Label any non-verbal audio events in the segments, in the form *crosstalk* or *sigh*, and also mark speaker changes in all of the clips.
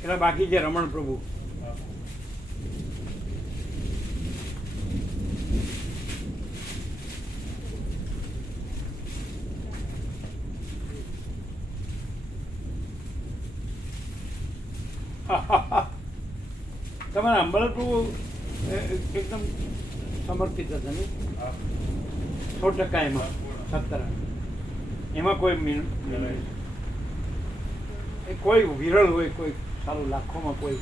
Speaker 1: પેલા બાકી છે રમણ પ્રભુ. તમારા અંબલ પ્રભુ એકદમ સમર્પિત હતા ને? સો ટકા એમાં સત્તર. એમાં કોઈ કોઈ વિરળ હોય કોઈ સારું લાખોમાં કોઈ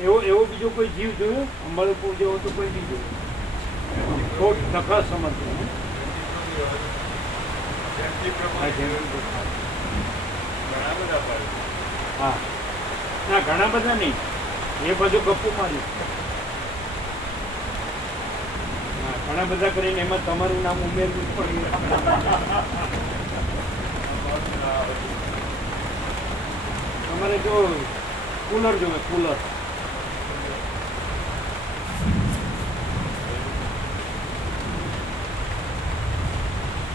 Speaker 1: એવો એવો બીજો કોઈ જીવ જોયો અંબાલપુર જેવો તો કોઈ નહીં જોયો સો ટકા સમર્પિત હે? ના ઘણા બધા નહીં એ બધું ગપ્પુ માર્યું ઘણા બધા કરીને એમાં તમારું નામ ઉમેરવું પડ્યું તમારે જો કુલર જોવે, કુલર.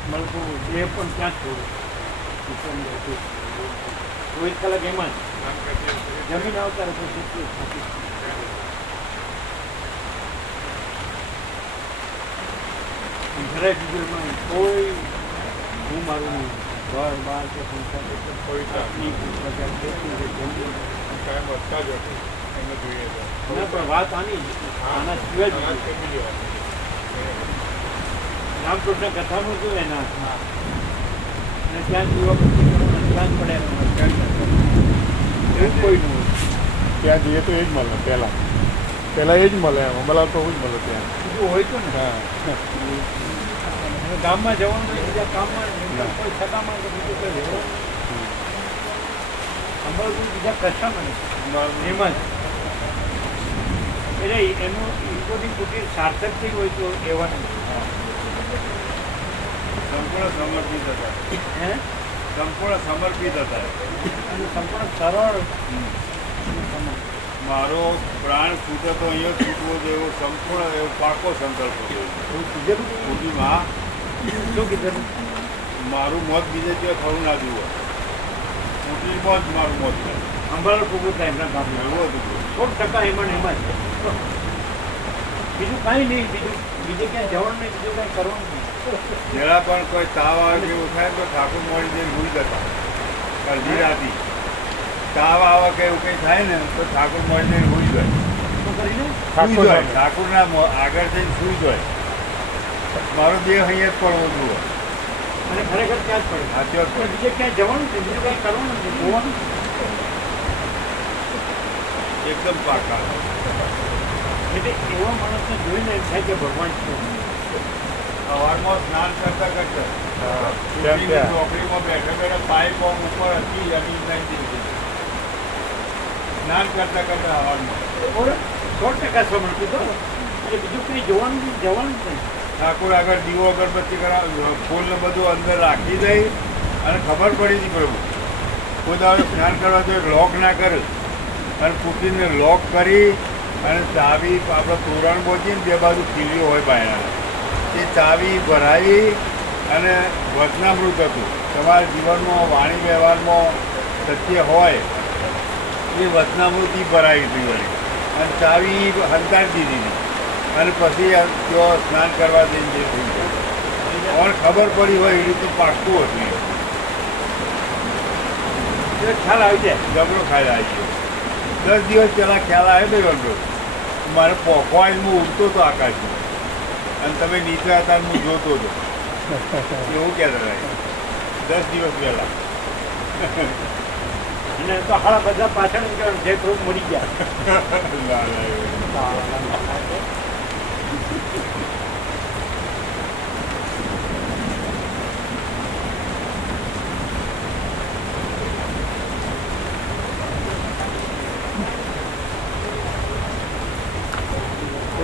Speaker 1: મળતું એ પણ ત્યાં જ થોડું ચોવીસ કલાક એમાં જ. જમીન આવતા રહે પછી કેટલું થાકી. જરાય બીજું કોઈ હું મારું ઘર બાર કે સંસાર કે તકલીફ, પ્રજા, કેટલું છે, જલ્દી. ના પણ વાત આની જ. આના સિવાય જ બીજું. રામકૃષ્ણ કથામાં જોયું એના હાથમાં. અને ત્યાં જીવા પછી ત્યાં જ પડ્યા એવું કોઈ ન હોય
Speaker 2: ત્યાં જઈએ તો એ જ મળે પહેલા પહેલા એ જ મળે એમ અમલાલ તો જ મળે ત્યાં
Speaker 1: બીજું હોય તો ને
Speaker 2: હા
Speaker 1: અને ગામમાં જવાનું બીજા કામમાં કોઈ સગામાં કે બીજું કોઈ રહેવાનું નહીં. બીજા કશામાં નહીં. એમાં જ. એટલે એનું ઈગોની કુટીર સાર્થક થઈ હોય તો એવા
Speaker 3: સંપૂર્ણ સમર્પિત હતા.
Speaker 1: હે?
Speaker 3: સંપૂર્ણ સમર્પિત હતા.
Speaker 1: અને સંપૂર્ણ સરળ.
Speaker 3: મારો પ્રાણ છૂટે તો અહીંયા છૂટવો જોઈએ સંપૂર્ણ એવો પાકો સંકલ્પ હતો. ખુદીમાં
Speaker 1: શું કીધું
Speaker 3: મારું મોત બીજે ત્યાં થવું ના જોવું કુટીરમાં જ મારું મોત થાય.
Speaker 1: અંબાલાલ થાય એમના કામ
Speaker 3: એવું હતું
Speaker 1: સો ટકા એમાં એમાં જ બીજું કાંઈ નહીં બીજું બીજે ક્યાંય જવાનું નહીં બીજું કાંઈ કરવાનું નહીં.
Speaker 3: જરા પણ કોઈ તાવ આવે એવું થાય તો ઠાકોર મોડી જઈને ભૂલી જતા અડધી રાતી. તાવ આવે કે એવું કંઈ થાય ને તો ઠાકોર મોડી જઈને ભૂલી જાય.
Speaker 1: શું કરીને?
Speaker 3: સુઈ ઠાકોરના આગળ જઈને સુઈ જાય. મારો દેહ અહીંયા જ પડવો જુઓ.
Speaker 1: અને ખરેખર ત્યાં જ પડે.
Speaker 3: આ ત્યાં જ
Speaker 1: પણ
Speaker 3: પડે
Speaker 1: બીજે ક્યાંય જવાનું નથી બીજું કાંઈ કરવાનું નથી જોવાનું
Speaker 3: એકદમ પાકા.
Speaker 1: એટલે એવા માણસને જોઈને એમ થાય કે ભગવાન છે.
Speaker 3: સવારમાં સ્નાન કરતા કરતા
Speaker 2: ત્યાં
Speaker 3: છોકરીની
Speaker 2: ત્યાં.
Speaker 3: ચોકડીમાં બેઠા બેઠા પાઇપ આમ ઉપર હતી અને નાખી દીધી. સ્નાન કરતા કરતા હવારમાં
Speaker 1: બરોબર સો ટકા સમર્પિત હો. એટલે બીજું કંઈ જોવાનું નથી જવાનું જ નહીં.
Speaker 3: ઠાકોર આગળ દીવો અગરબત્તી કરાવ ફૂલ ને બધું અંદર રાખી દઈ અને ખબર પડી હતી પ્રભુ. કોઈ સ્નાન કરવા તો લોક ના કરે. અને કુટીને લોક કરી અને ચાવી આપણે તોરણ પહોંચીને જે બાજુ ખીલ્યું હોય બાયણા. એ ચાવી ભરાવી અને વચનામૃત હતું. તમારા જીવનમાં, વાણી વ્યવહારમાં સત્ય હોય, એ વચનામૃત ભરાવી હતી અને ચાવી હંતાડી દીધી. અને પછી જો સ્નાન કરવા જઈને જે થઈ જાય. કોણ ખબર પડી હોય એ રીતનું પાકું હતું એ.
Speaker 1: ખ્યાલ આવી જાય.
Speaker 3: ગમરો ખ્યાલ આવી ગયો દસ દિવસ પહેલાં ખ્યાલ આવ્યો તો ગમરો મારે પોખવાય હું ઉડતો હતો આકાશમાં અને તમે નીચે હતા હું જોતો હતો. એવું કહેતા હતા. દસ દિવસ પહેલાં.
Speaker 1: અને તો હાડા બધા પાછળ જે થોડુંક મળી ગયા *laughs*
Speaker 3: ના, ના, એવું.
Speaker 2: તો પીઠ ભારે હોય ને તો આ પાછું પીઠ ભારે હોય ને તો પાછું થઈ જાય
Speaker 1: શું છે એવું?
Speaker 2: સિંગપુર સિંગપુર
Speaker 1: એક જ દેવાની
Speaker 2: એક લેખ બે લેવાનું એક એક જ.
Speaker 1: સો કોણ લાવી એ આ તો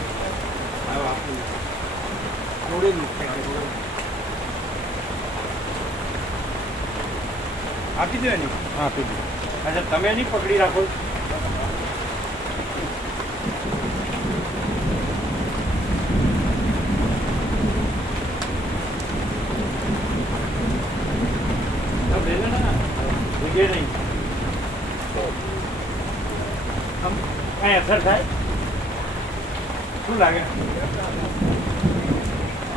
Speaker 1: આપી દો એની.
Speaker 2: આપી દો.
Speaker 1: અચ્છા તમે નહીં પકડી રાખો નહીં. આમ કાંઈ અસર થાય? શું લાગે?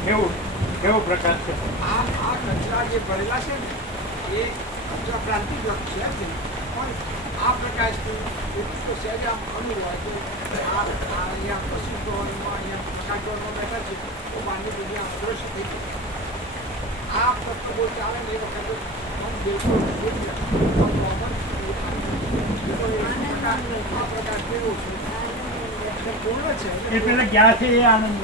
Speaker 1: કેવું કેવો પ્રકાશ છે?
Speaker 4: આ આ કચરા જે ભરેલા છે ને, એ કચરા પ્રાંતિક છે જ પણ આ પ્રકાશથી એટલું તો સહેજ આમ અનુભવ હોય કે આ અહીંયા પશુ ધોરણમાં અહીંયા ભવનમાં બેઠા છે, તો બહારની દુનિયા અદ્રશ્ય થઈ ગઈ. આ પ્રશ્ન બહુ ચાલે ને, એ વખતે મન બિલકુલ. આ પ્રકાશ કેવો છે છે?
Speaker 1: એ પેલા ગયા છે એ આનંદ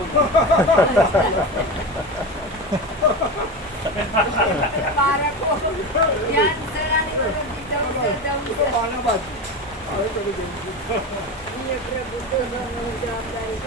Speaker 5: જવાબદારી.